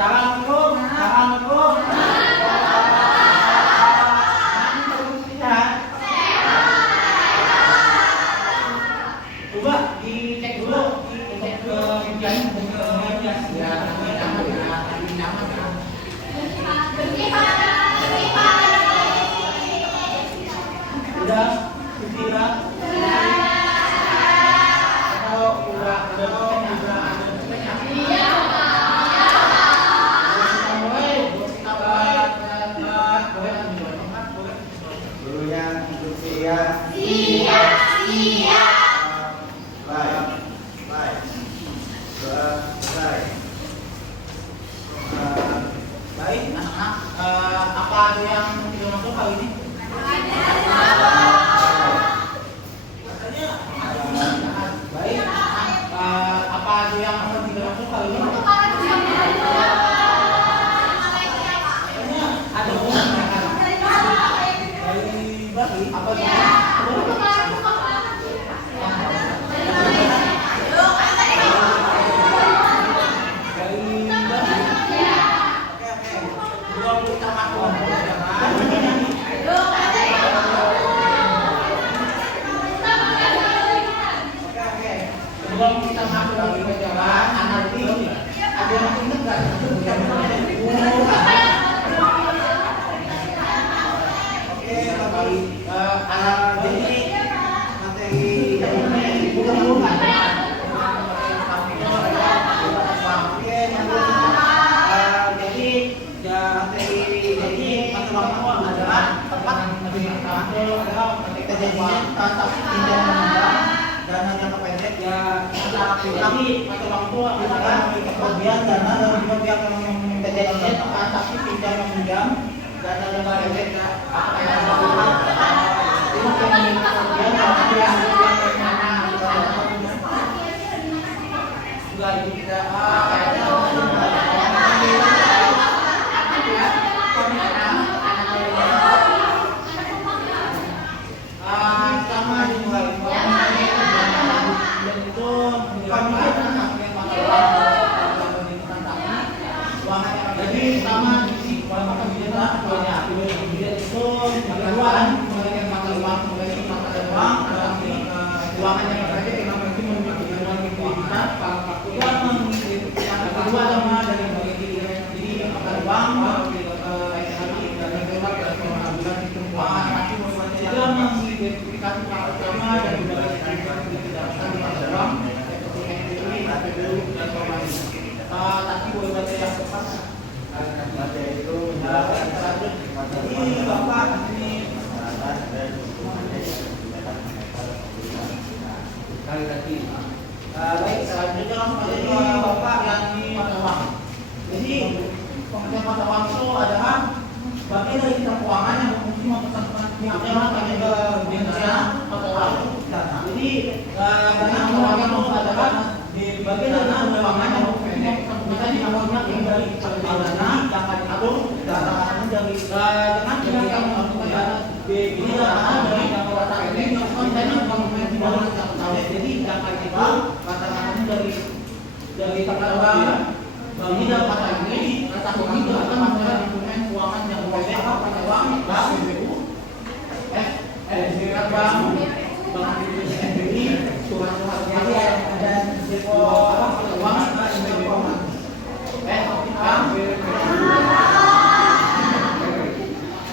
Assalamualaikum. Assalamualaikum. Coba dicek dulu, dicek ke meja ya. Udah, sudah. Kalau udah baik, anak-anak, apa ada yang tidak masuk kali ini? Baik, apa ada yang tidak masuk kali ini? Ada dari apa sebelum kita masuk lagi ke jalan, nanti ada yang ingat nggak? Oke, baik. Jadi materi ini bukan bukan. Jadi materi adalah tempat kejadian transaksi pinjam meminjam dana jangka pendek ya. Tapi waktu adalah kemudian dana dari pihak yang kejadian transaksi pinjam meminjam dana jangka pendek ya. Juga itu kita jadi sama di kalau kita itu pengeluaran kemudian mata uang kemudian mata uang keuangan yang terkait dengan pengeluaran likuiditas yang kedua sama dari jadi mata uang juga mengidentifikasi pertama dan juga uang tapi boleh baca yang tepat baca itu ini bapak ini kali lagi baik selanjutnya kepada bapak yang di mata uang. Jadi pengertian mata uang itu adalah bagian dari sistem keuangan yang berfungsi mempersatukan pihaknya pada bencana mata uang. Jadi dana mata uang itu adalah di bagian dana keuangan yang kita dinamakan yang dari dana yang akan dana dari dengan yang melakukan ini dana dari jangka pendek yang kita menggunakan di bawah jangka pendek. Jadi jangka itu katakan dari tanggal ini dapat ini rata ini akan menggunakan instrumen keuangan yang pendek pada uang bank BBU bank BBI surat-surat dan depo keuangan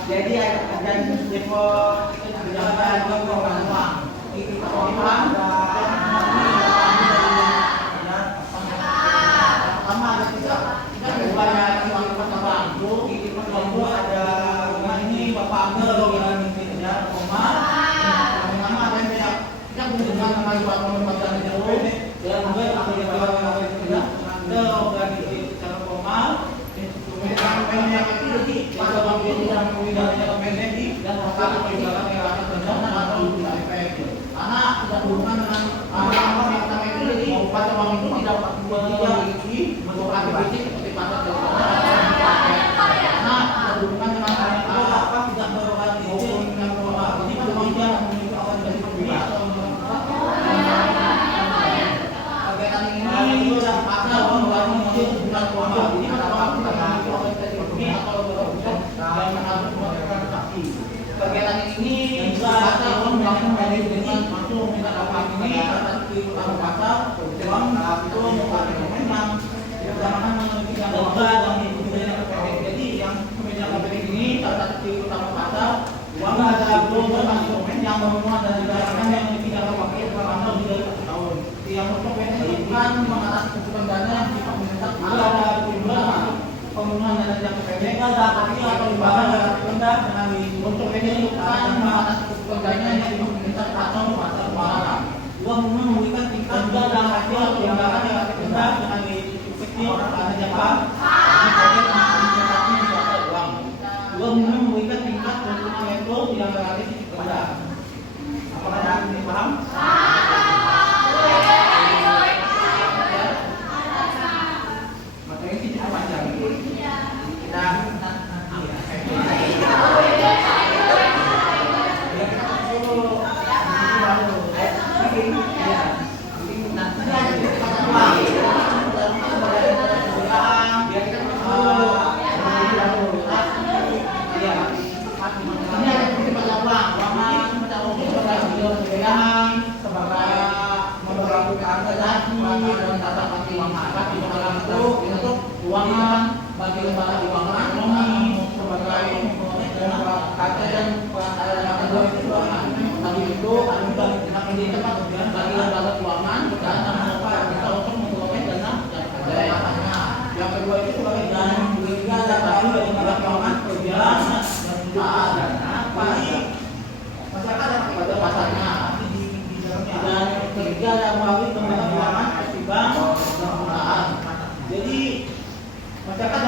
jadi ada depo pejabat uang itu uang pertama ada kita bayar uang pertama itu ada ini bapak Angel yang ya koma pertama ada kita dengan nama uang pembayaran itu dan juga ada tidak ada organisasi secara formal instrumen yang itu pada waktu yang memiliki pendek dan karena Jepang. Uang. Dua memberikan tingkat keuntungan netto yang realistis rendah. Apakah Anda paham? Materi ini cukup panjang. Kita keuangan bagi lembaga keuangan ekonomi sebagai kata dan keuangan tadi itu bagi lembaga keuangan dan kita untuk memperoleh dana pendapatannya. Yang kedua itu sebagai dana bagi lembaga keuangan kerja dan dana bagi masyarakat yang pada pasarnya dan kerja dan melalui lembaga keuangan seperti bank dan perusahaan. Jadi masyarakat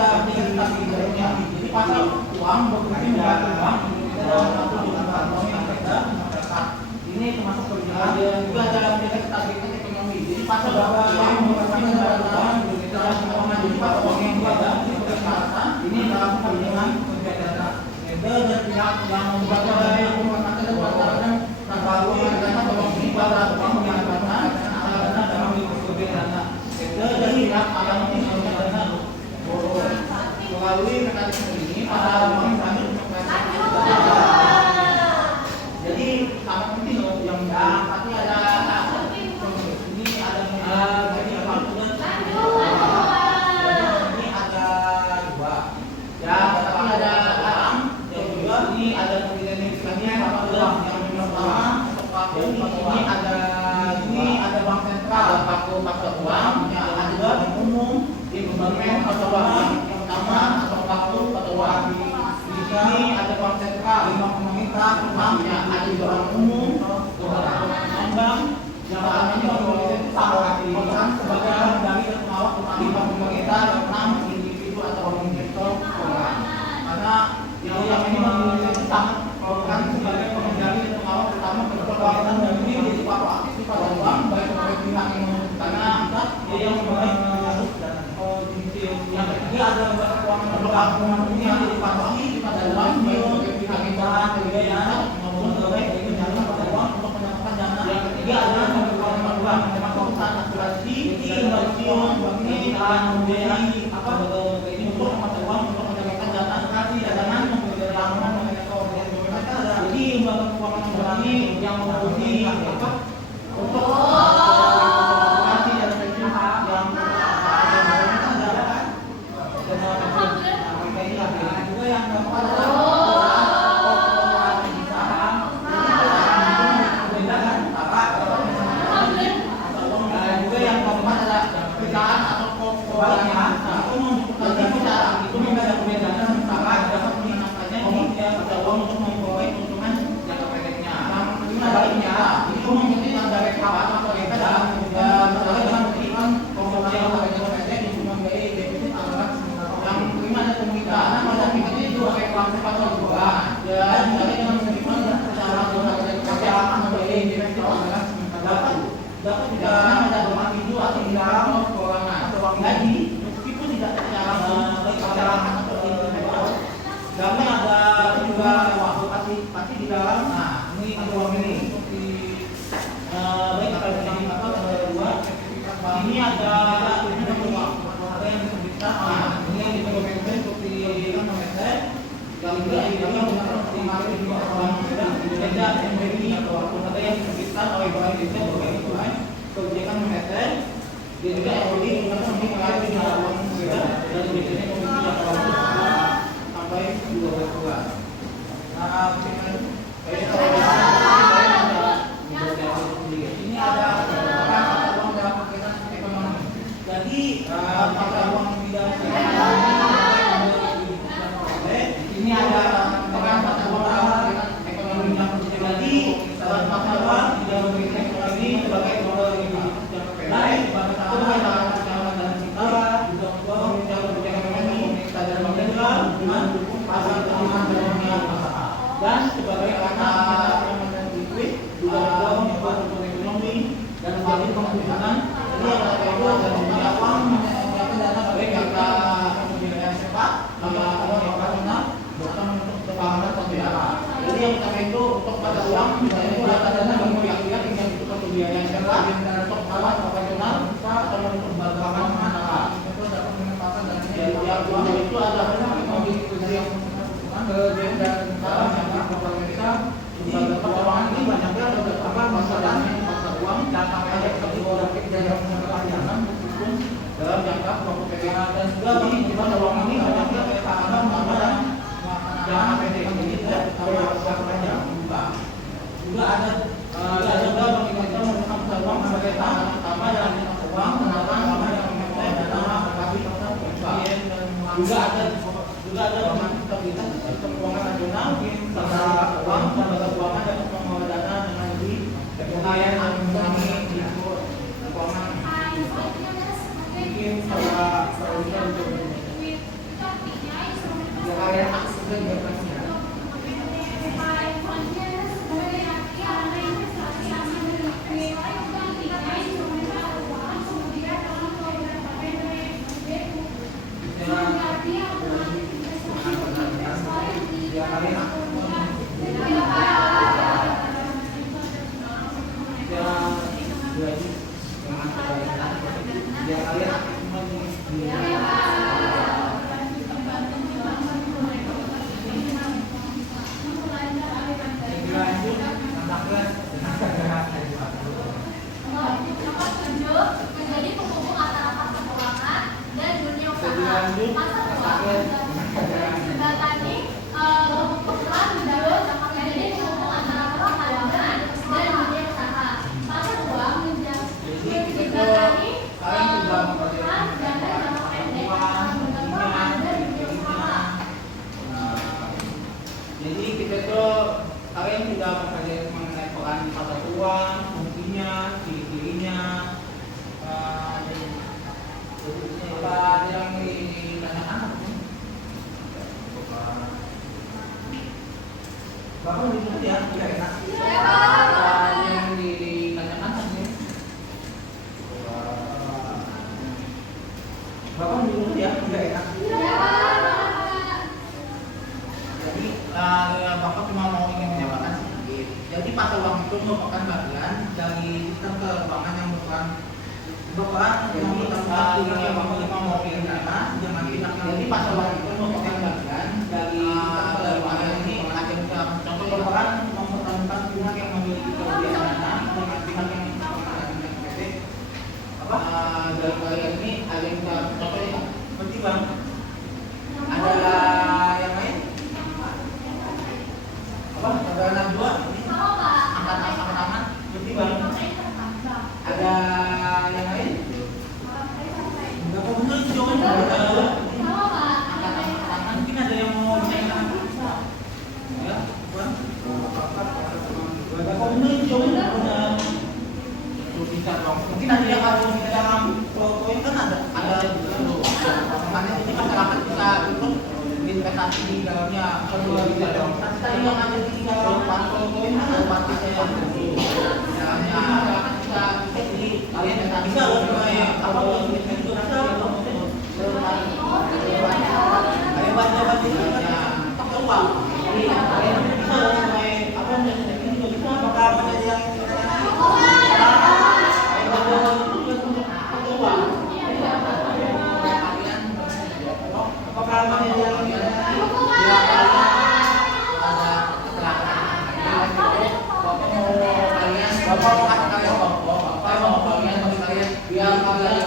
ada aktivitas di dalamnya. Jadi pasar uang berfungsi membantu bank dalam mengatur ekonomi yang berbeda masyarakat. Ini termasuk perjalanan juga dalam menjaga stabilitas ekonomi. Jadi pasar uang berfungsi membantu bank dalam mengatur pasar uang yang berbeda sebagai syarat. Ini dalam perjalanan kerja dana. Dan pihak yang membuat yang memanfaatkan dan pasarnya terbaru dana tolong ini pada uang menyatakan dana dalam berbagai dana. Dari pihak yang melalui mekanisme ini pada uang kami jadi sangat penting loh yang pasti ada ini ada jadi apa ini ada dua ya tapi ada orang yang juga ini ada pemilihan istilahnya apa uang yang pertama ini ada bank sentral paku pasar uang yang ada bank umum di berbagai pasar uang pertama atau waktu atau wadi. Di sini ada bank sentral, bank pemerintah, banknya ada di bank umum, bank yang namanya perusahaan sebagai dari dan pengawal di bank pemerintah dan enam individu atau investor orang. Karena itu yang ini itu sangat bukan sebagai pengendali dan pengawal pertama perbuatan dan ini menjadi faktor aktif pada uang baik sebagai pihak yang karena dia yang memulai yang ketiga ada lembaga keuangan ini yang dipatuhi pada uang sebagai pihak yang kebiayaan maupun sebagai penjamin pada uang untuk mendapatkan dana. Yang ketiga adalah lembaga uang memang perusahaan asuransi, invention, dan membiayai apa ini untuk mata uang untuk mendapatkan dana asuransi dan dana pembiayaan mengenai mereka ada. Jadi lembaga keuangan asuransi yang memiliki apa untuk asuransi dan pensiun yang juga yang dapat dapat tidak ada rumah tidur atau di dalam keuangan atau uang gaji meskipun tidak secara pencerahan atau dalamnya ada juga waktu pasti di dalam. Nah ini uang ini seperti baik kalau yang apa dua ini ada uang ada yang disebutkan ini yang diperlukan seperti meter yang juga di dalam seperti market juga uang sedang berbeda MBI atau ada yang disebutkan oleh bank Indonesia berbagai kebijakan moneter dan juga ekonomi menggunakan mengalami jumlah uang berbeda dan biasanya komisi yang terlalu sampai 12 bulan. Nah, ini ada uang dalam paketan ekonomi. Jadi mata uang tidak ini ada peran mata uang dalam paketan ekonomi yang jadi mata uang tidak memberikan ekonomi sebagai baik, ke dan yang pemerintah di keuangan ini banyaknya apa masalah uang dan ada seperti dan kepanjangan meskipun dalam jangka waktu PPH dan juga gimana uang ini banyaknya ketahanan dan jangka pendek ini tidak jangka panjang juga ada juga bagi kita menggunakan uang sebagai tahanan utama dalam uang penanaman sama yang dana bagi juga ada stabilitas sistem keuangan nasional serta uang lembaga keuangan dan pengelola dana dengan lebih kekayaan administrasi di keuangan mungkin secara untuk kekayaan akses dan bebasnya. Jadi kita tuh kalian sudah mempelajari mengenai peran pasar uang, fungsinya, ciri-cirinya, apa yang ditanyakan? Bapak bisa ya, tidak enak. Yang ditanyakan ini, Bapak bisa ya, tidak enak. Jadi Bapak cuma mau ingin menyampaikan sedikit. Jadi pasar uang itu merupakan bagian dari sistem keuangan yang berperan yang mau ingin dana jangan tidak. Jadi pasar uang itu merupakan bagian dari keuangan ini contoh merupakan mempertahankan pihak yang memiliki kelebihan dana dengan pihak yang apa dari kalian ini ada yang contohnya seperti bang ada yang lain apa ada anak dua angkat tangan seperti bang ada yang lain nggak kok bener jangan angkat tangan mungkin ada yang mau ditanyakan ya bang nggak kok bener jangan bisa dong mungkin ada yang harus kita dalam poin kan ada makanya ini masyarakat bisa ikut investasi di dalamnya kedua bisa dong tadi yang ada di dalam poin ada pasti saya dalamnya masyarakat bisa jadi kalian bisa loh apa yang itu bisa ayo baca uang jadi kalian bisa apa yang itu bisa apakah ada yang Bapak mau kasih kalian biar kalian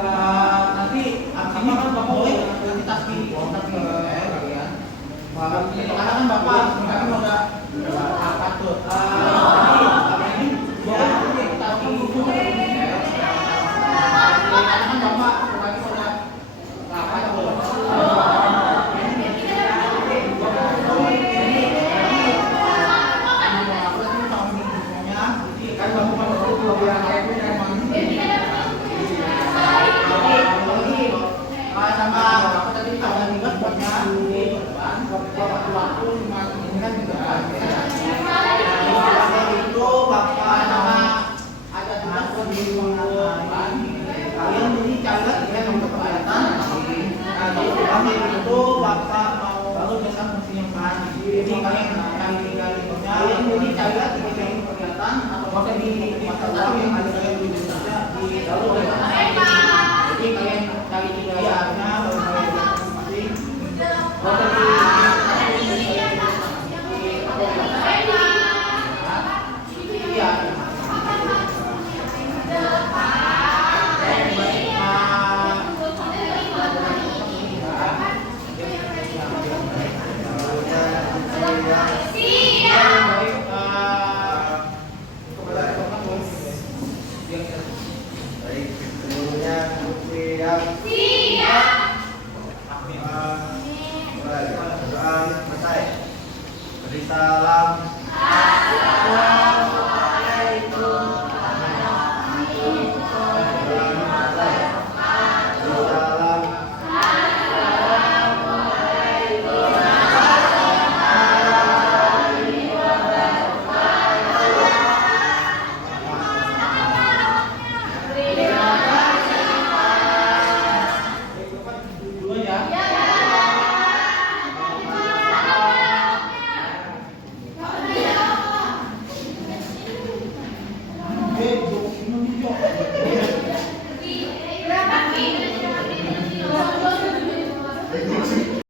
Bapak kan Bapak, kami udah patut. Jadi, kita tunggu. Kan Bapak, kami udah patut. Salam.